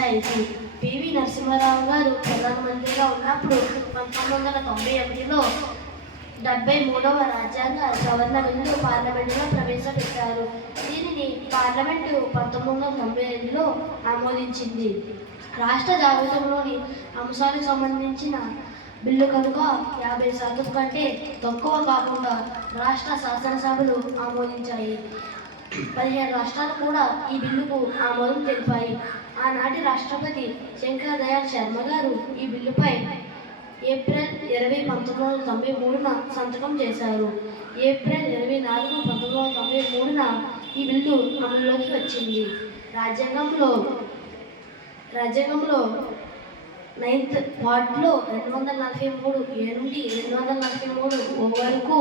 Panchayat. PV Narasimha Rao గారు ప్రధానమంత్రిగా ఉన్నప్పుడు 1991లో 73వ రాజ్యాంగ సవరణ బిల్లు పార్లమెంటులో ప్రవేశపెట్టారు. దీనిని పార్లమెంటు 1992లో ఆమోదించింది. రాష్ట్ర జాబితాలోని అంశాలకు సంబంధించిన బిల్లు కనుక 50% కంటే తక్కువ కాకుండా రాష్ట్ర శాసనసభలు ఆమోదించాయి. 15 రాష్ట్రాలు కూడా ఈ బిల్లుకు ఆమోదం తెలిపాయి. ఆనాటి రాష్ట్రపతి శంకర్ దయాళ్ శర్మ గారు ఈ బిల్లుపై ఏప్రిల్ 20, 1993న సంతకం చేశారు. ఏప్రిల్ 24, 1993న ఈ బిల్లు అమలులోకి వచ్చింది. రాజ్యాంగంలో 9th వార్డులో 243A నుండి 243O వరకు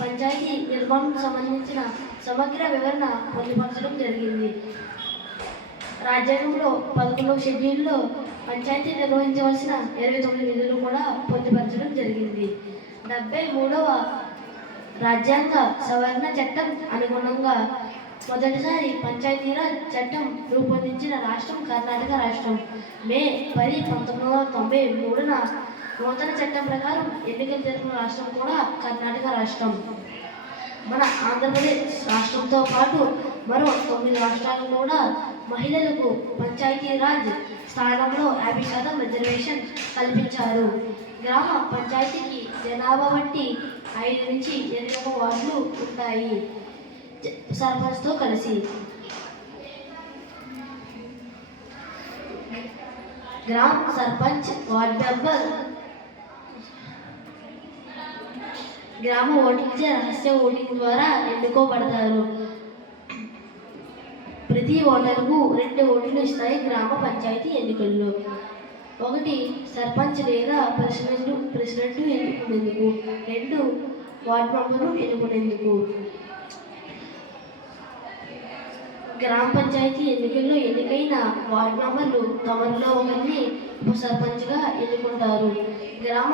పంచాయతీ నిర్మాణం సంబంధించిన సమగ్ర వివరణ పొందుపరచడం జరిగింది. రాజ్యాంగంలో 11వ షెడ్యూల్లో పంచాయతీ నిర్వహించవలసిన 29 విధులు కూడా పొందుపరచడం జరిగింది. 73వ రాజ్యాంగ సవరణ చట్టం అనుగుణంగా మొదటిసారి పంచాయతీరాజ్ చట్టం రూపొందించిన రాష్ట్రం కర్ణాటక రాష్ట్రం. మే 10, 1993న నూతన చట్టం ప్రకారం ఎన్నికలు జరిపిన రాష్ట్రం కూడా కర్ణాటక రాష్ట్రం. మన ఆంధ్రప్రదేశ్ రాష్ట్రంతో పాటు మరో 9 రాష్ట్రాలు కూడా మహిళలకు పంచాయతీరాజ్ స్థానంలో 50% రిజర్వేషన్ కల్పించారు. గ్రామ పంచాయతీకి జనాభా బట్టి 5 నుంచి 21 వార్డులు ఉంటాయి. సర్పంచ్తో కలిసి గ్రామ సర్పంచ్, వార్డ్ మెంబర్ గ్రామ ఓటించే రహస్య ఓటింగ్ ద్వారా ఎన్నుకోబడతారు. ప్రతి ఓటరుకు 2 ఓట్లు ఇస్తాయి గ్రామ పంచాయతీ ఎన్నికల్లో. 1 సర్పంచ్ లేదా ప్రెసిడెంట్ ఎన్నుకునేందుకు, 2 వార్డ్ మెంబరు ఎన్నుకునేందుకు. గ్రామ పంచాయతీ ఎన్నికల్లో ఎన్నికైన వార్డు మెంబర్లు తమలో ఒకరిని ఉప సర్పంచ్గా ఎన్నుకుంటారు. గ్రామ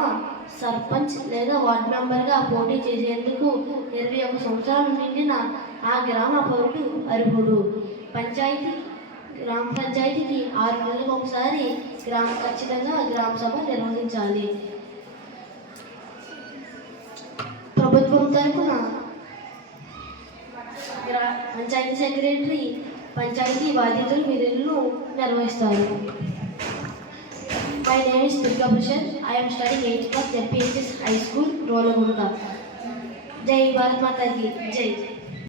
సర్పంచ్ లేదా వార్డు మెంబర్గా పోటీ చేసేందుకు 21 సంవత్సరాలు నిండిన ఆ గ్రామ పౌరుడు అర్హుడు. గ్రామ పంచాయతీకి 6 నెలలకు ఒకసారి ఖచ్చితంగా గ్రామ సభ నిర్వహించాలి. ప్రభుత్వం తరఫున పంచాయతీ సెక్రటరీ పంచాయతీ బాధ్యతలు విధులను నిర్వహిస్తారు. My name is Durga Prasad. I am studying 8th class ZPHS High School, Rolagunda. Jai Bharat Mata ki Jai.